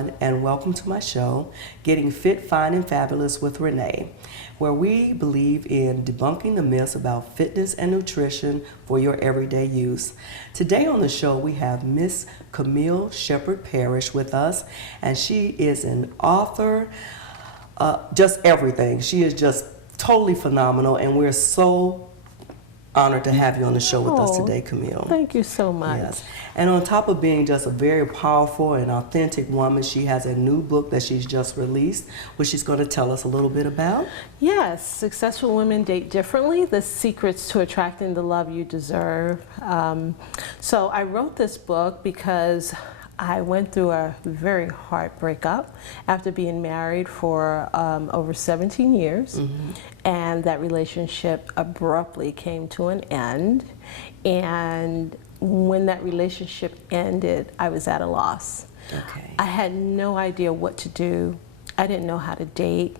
everyone, and welcome to my show, Getting Fit, Fine, and Fabulous with Renee, where we believe in debunking the myths about fitness and nutrition for your everyday use. Today on the show, we have Miss Camille Sheppard-Parrish with us, and she is an author, just everything. She is just totally phenomenal, and we're so honored to have you on the show with us today, Camille. Thank you so much. Yes. And on top of being just a very powerful and authentic woman, she has a new book that she's just released, which she's going to tell us a little bit about. Yes, Successful Women Date Differently, The Secrets to Attracting the Love You Deserve. So I wrote this book because I went through a very hard breakup after being married for over 17 years. And that relationship abruptly came to an end. And when that relationship ended, I was at a loss. Okay. I had no idea what to do. I didn't know how to date.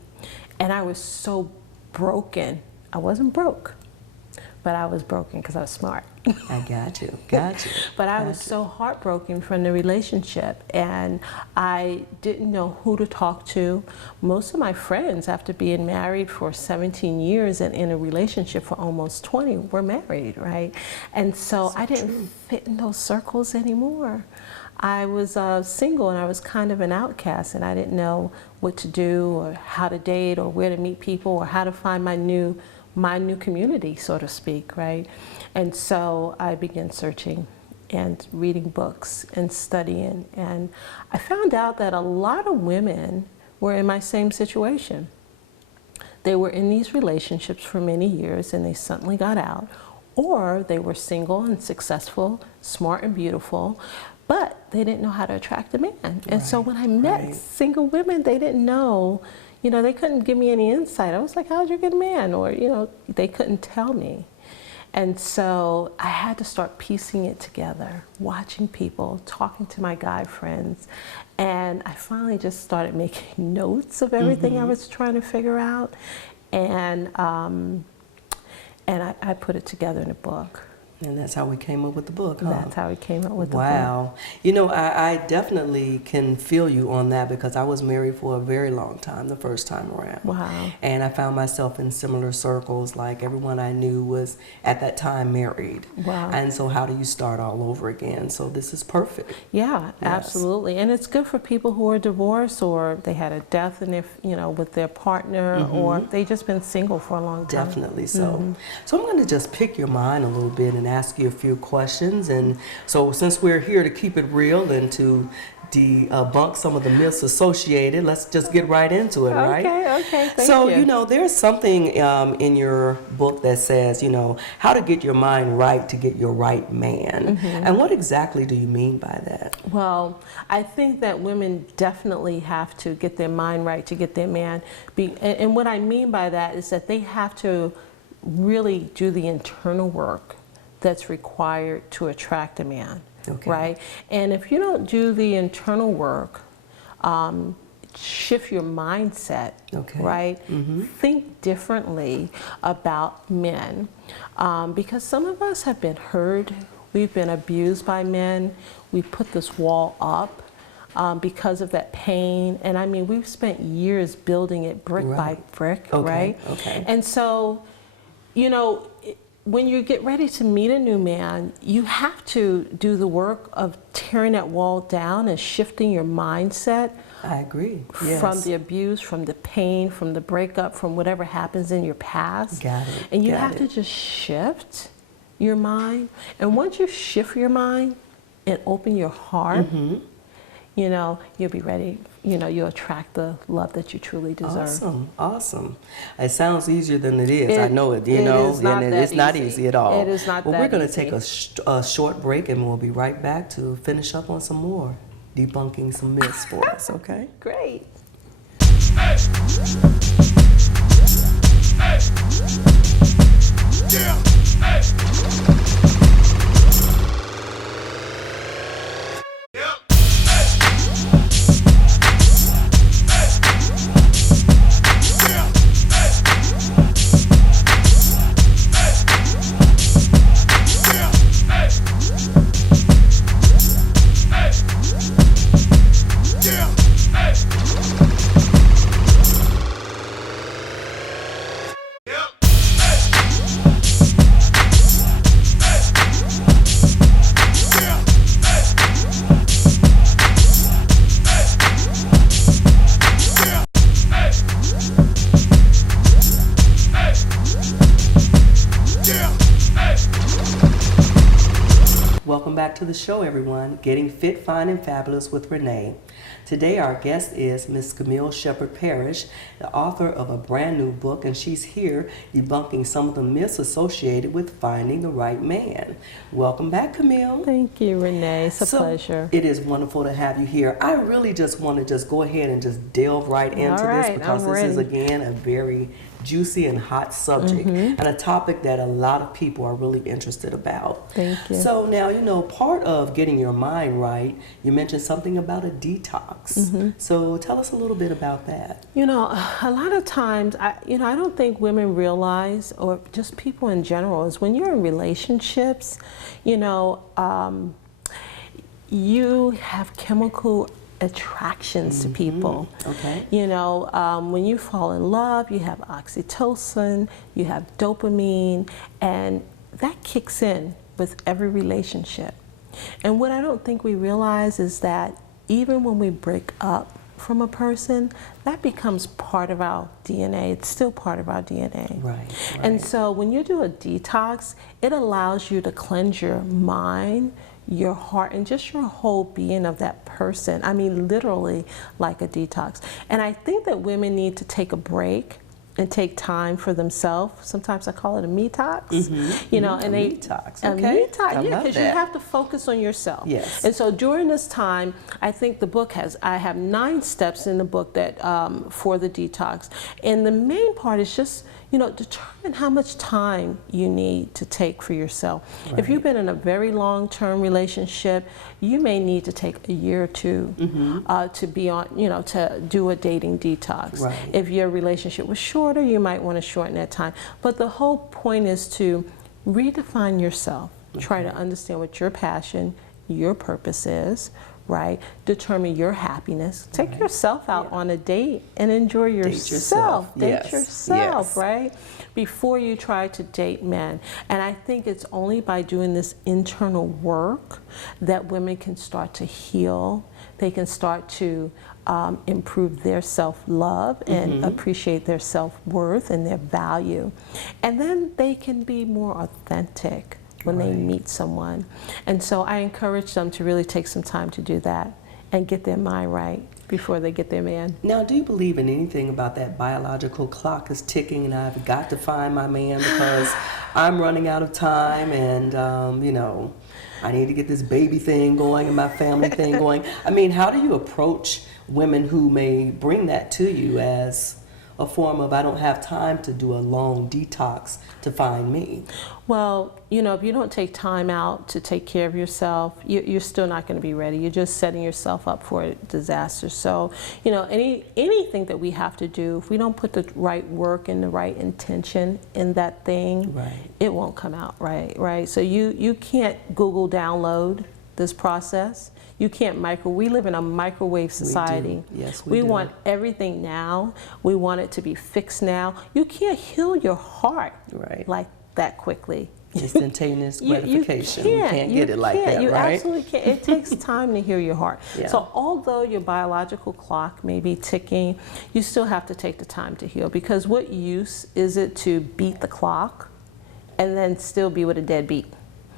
And I was so broken. I wasn't broke, but I was broken because I was smart. I got you. But I was so heartbroken from the relationship, and I didn't know who to talk to. Most of my friends, after being married for 17 years and in a relationship for almost 20, were married, right? And so I didn't fit in those circles anymore. I was single, and I was kind of an outcast, and I didn't know what to do or how to date or where to meet people or how to find my new community, so to speak, right? And so I began searching and reading books and studying, and I found out that a lot of women were in my same situation. They were in these relationships for many years and they suddenly got out, or they were single and successful, smart and beautiful, but they didn't know how to attract a man. And so when I met single women, they didn't know, you know, they couldn't give me any insight. I was like, how'd you get a man? Or, you know, they couldn't tell me. And so I had to start piecing it together, watching people, talking to my guy friends. And I finally just started making notes of everything I was trying to figure out. And I put it together in a book. And that's how we came up with the book, huh? That's how we came up with the book. Wow. You know, I definitely can feel you on that because I was married for a very long time, the first time around. Wow. And I found myself in similar circles, like everyone I knew was at that time married. Wow. And so how do you start all over again? So this is perfect. Yeah, absolutely. And it's good for people who are divorced or they had a death in their, you know, with their partner or they just been single for a long time. Definitely so. So I'm going to just pick your mind a little bit and ask you a few questions. And so since we're here to keep it real and to debunk some of the myths associated, let's just get right into it, right? Okay, thank so, you. you know, there's something in your book that says, you know, how to get your mind right to get your right man. And what exactly do you mean by that? Well, I think that women definitely have to get their mind right to get their man. And what I mean by that is that they have to really do the internal work that's required to attract a man, right? And if you don't do the internal work, shift your mindset, right? Think differently about men, because some of us have been hurt, we've been abused by men, we put this wall up because of that pain, and I mean, we've spent years building it brick by brick, right? And so, you know, when you get ready to meet a new man, you have to do the work of tearing that wall down and shifting your mindset. I agree. From the abuse, from the pain, from the breakup, from whatever happens in your past. Got it. And you have to just shift your mind. And once you shift your mind and open your heart, you know, you'll be ready. You know, you'll attract the love that you truly deserve. Awesome. It sounds easier than it is. I know it, you know, and it's not easy at all. It is not that easy. Well, we're going to take a short break and we'll be right back to finish up on some more debunking some myths for us, okay? Great. Yeah. back to the show, everyone. Getting Fit, Fine, and Fabulous with Renee. Today our guest is Miss Camille Sheppard-Parrish, the author of a brand new book, and she's here debunking some of the myths associated with finding the right man. Welcome back, Camille. Thank you, Renee. It's a pleasure. It is wonderful to have you here. I really just want to go ahead and just delve right into this because this is, again, a very juicy and hot subject and a topic that a lot of people are really interested about. Thank you. So now, part of getting your mind right, you mentioned something about a detox. So tell us a little bit about that. A lot of times, I don't think women realize, or just people in general, is when you're in relationships, you have chemical attractions to people. Okay. When you fall in love, you have oxytocin, you have dopamine, and that kicks in with every relationship. And what I don't think we realize is that even when we break up from a person, that becomes part of our DNA. It's still part of our DNA. Right. And so when you do a detox, it allows you to cleanse your mind, your heart, and just your whole being of that person. I mean, literally like a detox. And I think that women need to take a break and take time for themselves. Sometimes I call it a me-tox. And they detox. A Okay. me-tox, yeah, because you have to focus on yourself. Yes. And so during this time, I think the book I have 9 steps in the book that for the detox. And the main part is just, determine how much time you need to take for yourself. Right. If you've been in a very long-term relationship, you may need to take a year or two to be on, to do a dating detox. Right. If your relationship was shorter, you might want to shorten that time. But the whole point is to redefine yourself. Try to understand what your passion, your purpose is, right? Determine your happiness. Take yourself out on a date and enjoy yourself. Date yourself, right? Before you try to date men. And I think it's only by doing this internal work that women can start to heal. They can start to improve their self-love and appreciate their self-worth and their value. And then they can be more authentic when they meet someone. And so I encourage them to really take some time to do that and get their mind right before they get their man. Now, do you believe in anything about that biological clock is ticking and I've got to find my man because I'm running out of time and, I need to get this baby thing going and my family thing going? I mean, how do you approach women who may bring that to you as a form of, I don't have time to do a long detox to find me? Well, if you don't take time out to take care of yourself, you're still not going to be ready. You're just setting yourself up for a disaster. So, anything that we have to do, if we don't put the right work and the right intention in that thing, it won't come out right? So you can't Google download this process. You can't we live in a microwave society. We do. Yes, we do. want everything now. We want it to be fixed now. You can't heal your heart like that quickly. Instantaneous gratification. We can't get it like that, You right? absolutely can't. It takes time to heal your heart. So although your biological clock may be ticking, you still have to take the time to heal, because what use is it to beat the clock and then still be with a deadbeat?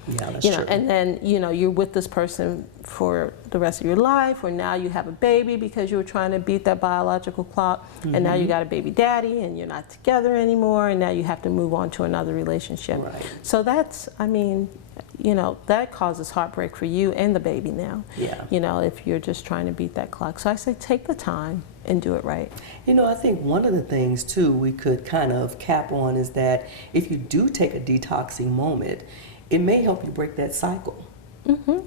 Yeah, that's true. And then, you're with this person for the rest of your life, or now you have a baby because you were trying to beat that biological clock, and now you got a baby daddy and you're not together anymore, and now you have to move on to another relationship. Right. So that's, that causes heartbreak for you and the baby now. Yeah. If you're just trying to beat that clock. So I say take the time and do it right. I think one of the things too we could kind of cap on is that if you do take a detoxing moment, it may help you break that cycle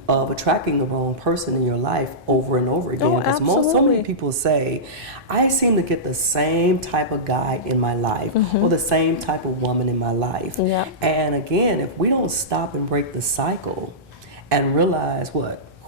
of attracting the wrong person in your life over and over again. Because so many people say, I seem to get the same type of guy in my life or the same type of woman in my life. And again, if we don't stop and break the cycle and realize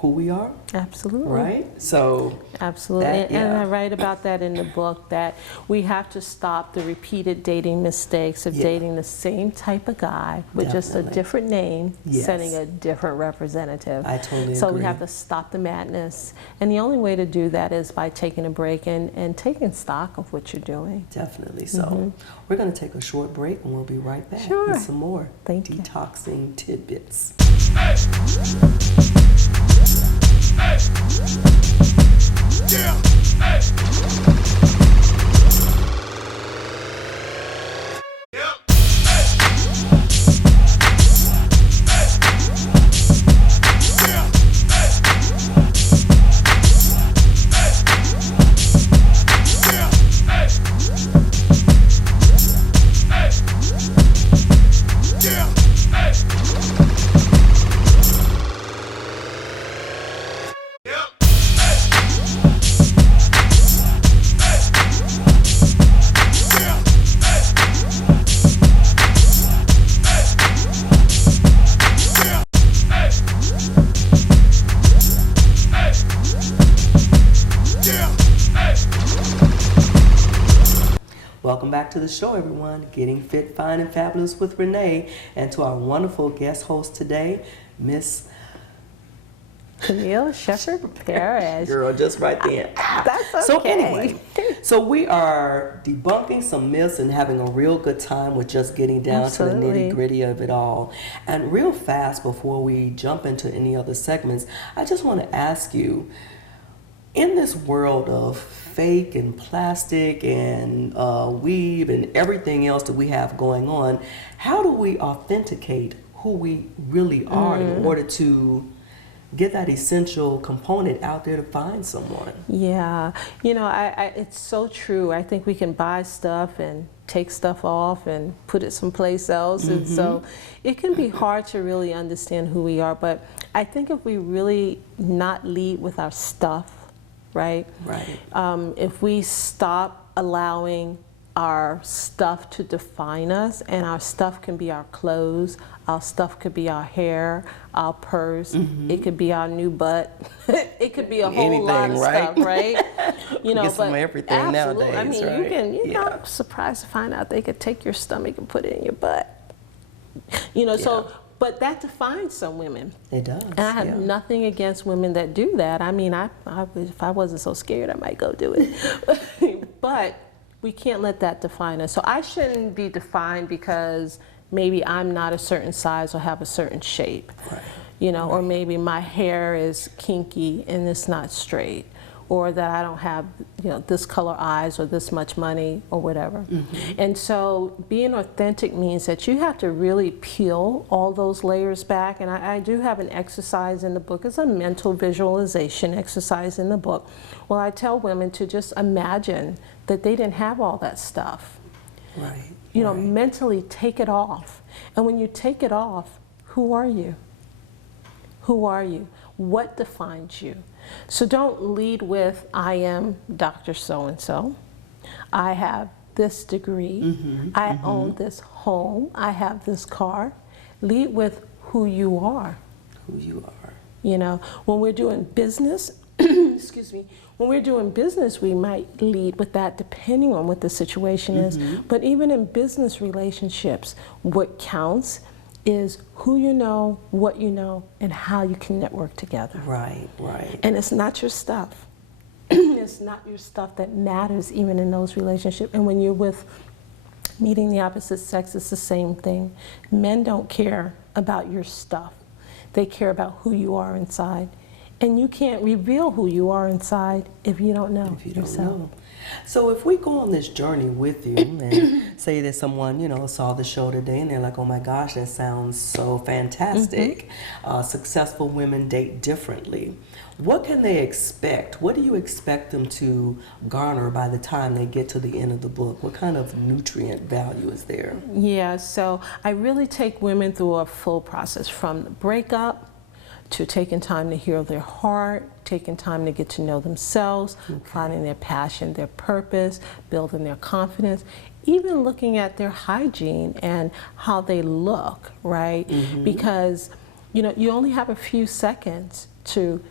who we are. Absolutely. Right? So. Absolutely. And I write about that in the book, that we have to stop the repeated dating mistakes of dating the same type of guy with just a different name, sending a different representative. I totally agree. So we have to stop the madness. And the only way to do that is by taking a break and taking stock of what you're doing. Definitely. So we're going to take a short break and we'll be right back with some more detoxing tidbits. Welcome back to the show, everyone. Getting Fit, Fine, and Fabulous with Renee, and to our wonderful guest host today, Miss Camille Sheppard-Parrish. Girl, just right there. That's okay. So anyway, so we are debunking some myths and having a real good time with just getting down to the nitty-gritty of it all. And real fast, before we jump into any other segments, I just want to ask you, in this world of fake and plastic and weave and everything else that we have going on, how do we authenticate who we really are in order to get that essential component out there to find someone? Yeah, you know, it's so true. I think we can buy stuff and take stuff off and put it someplace else, and so it can be hard to really understand who we are. But I think if we really not lead with our stuff, right? Right. If we stop allowing our stuff to define us, and our stuff can be our clothes, our stuff could be our hair, our purse, it could be our new butt, it could be a whole lot of stuff, right? You know, get some of everything nowadays, I mean, right? you can, you know, surprised to find out they could take your stomach and put it in your butt. You know, so, but that defines some women. It does. And I have nothing against women that do that. I mean, if I wasn't so scared, I might go do it. But we can't let that define us. So I shouldn't be defined because maybe I'm not a certain size or have a certain shape. Right. You know, or maybe my hair is kinky and it's not straight, or that I don't have, you know, this color eyes or this much money or whatever. And so being authentic means that you have to really peel all those layers back. And I do have an exercise in the book. It's a mental visualization exercise in the book. Well, I tell women to just imagine that they didn't have all that stuff. Right. You know, mentally take it off. And when you take it off, who are you? Who are you? What defines you? So don't lead with, I am Dr. So-and-so. I have this degree. I own this home. I have this car. Lead with who you are. Who you are. You know, when we're doing business, excuse me, when we're doing business, we might lead with that depending on what the situation is. But even in business relationships, what counts is who you know, what you know, and how you can network together. Right, right. And it's not your stuff. It's not your stuff that matters even in those relationships. And when you're with meeting the opposite sex, it's the same thing. Men don't care about your stuff. They care about who you are inside. And you can't reveal who you are inside if you don't know yourself. So if we go on this journey with you and say that someone, you know, saw the show today and they're like, oh my gosh, that sounds so fantastic. Successful women date differently. What can they expect? What do you expect them to garner by the time they get to the end of the book? What kind of nutrient value is there? Yeah, so I really take women through a full process, from the breakup to taking time to heal their heart, taking time to get to know themselves, finding their passion, their purpose, building their confidence, even looking at their hygiene and how they look, right? Because, you know, you only have a few seconds to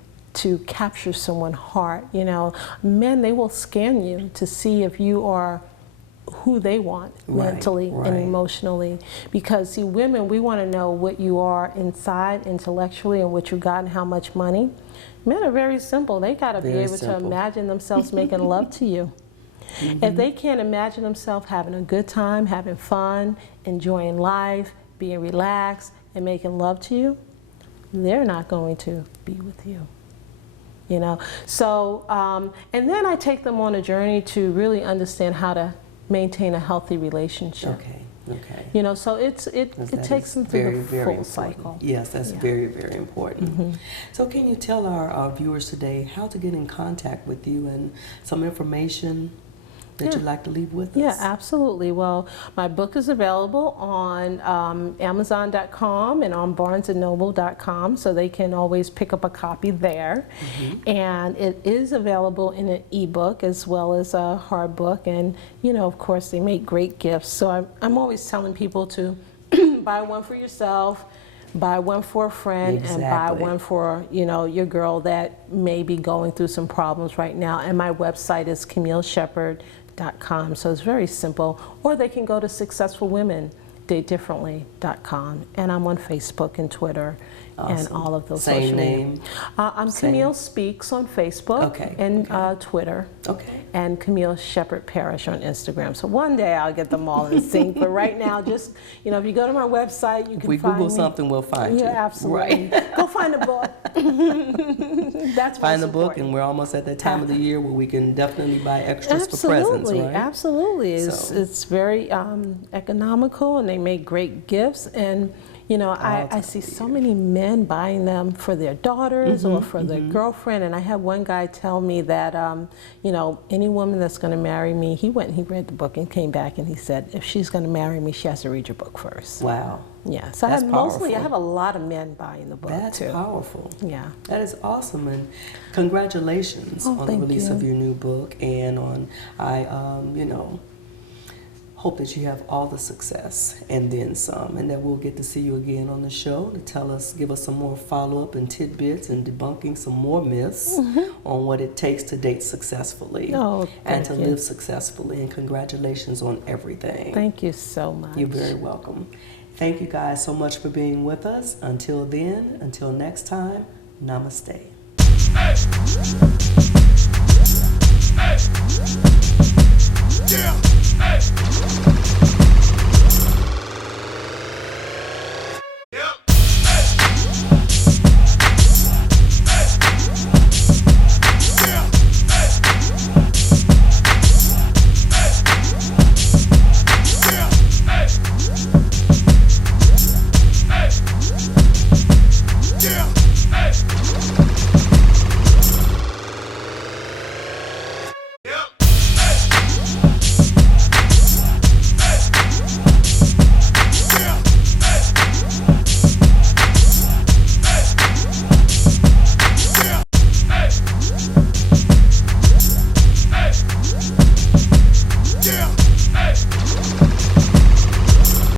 capture someone's heart. You know, men, they will scan you to see if you are who they want mentally and emotionally. Because see, women, we want to know what you are inside intellectually and what you got and how much money. Men are very simple. They got to be able to imagine themselves making love to you. If they can't imagine themselves having a good time, having fun, enjoying life, being relaxed, and making love to you, they're not going to be with you. You know, so, and then I take them on a journey to really understand how to maintain a healthy relationship. Okay, okay. You know, so it takes them through the full important. cycle. Yes, that's very, very important. Mm-hmm. So can you tell our viewers today how to get in contact with you and some information that you'd like to leave with us? Yeah, absolutely. Well, my book is available on Amazon.com and on BarnesandNoble.com, so they can always pick up a copy there. Mm-hmm. And it is available in an ebook as well as a hard book. And, you know, of course, they make great gifts. So I'm always telling people to buy one for yourself, buy one for a friend, Exactly. and buy one for, you know, your girl that may be going through some problems right now. And my website is Camille Sheppard.com. So it's very simple. Or they can go to successfulwomen.datedifferently.com. And I'm on Facebook and Twitter. Awesome. And all of those Same social name? media. I'm Camille Speaks on Facebook and Twitter. Okay. And Camille Sheppard-Parrish on Instagram. So one day I'll get them all in sync. But right now, just, you know, if you go to my website, you can find me. If we Google something, we'll find you. Yeah, absolutely. Right. Go find a book. That's find the book, important. and we're almost at that time of the year where we can definitely buy extras for presents, right? Absolutely. It's very economical, and they make great gifts. And you know, I see so many men buying them for their daughters or for their girlfriend. And I had one guy tell me that, you know, any woman that's going to marry me, he went and he read the book and came back and he said, if she's going to marry me, she has to read your book first. Wow. Yeah. So that's I have a lot of men buying the book That's too. powerful. Yeah. That is awesome. And congratulations on the release of your new book. And you know, hope that you have all the success and then some, and that we'll get to see you again on the show to give us some more follow-up and tidbits and debunking some more myths on what it takes to date successfully and to live successfully. And congratulations on everything. Thank you so much. You're very welcome. Thank you guys so much for being with us. Until then, until next time, namaste. Yeah.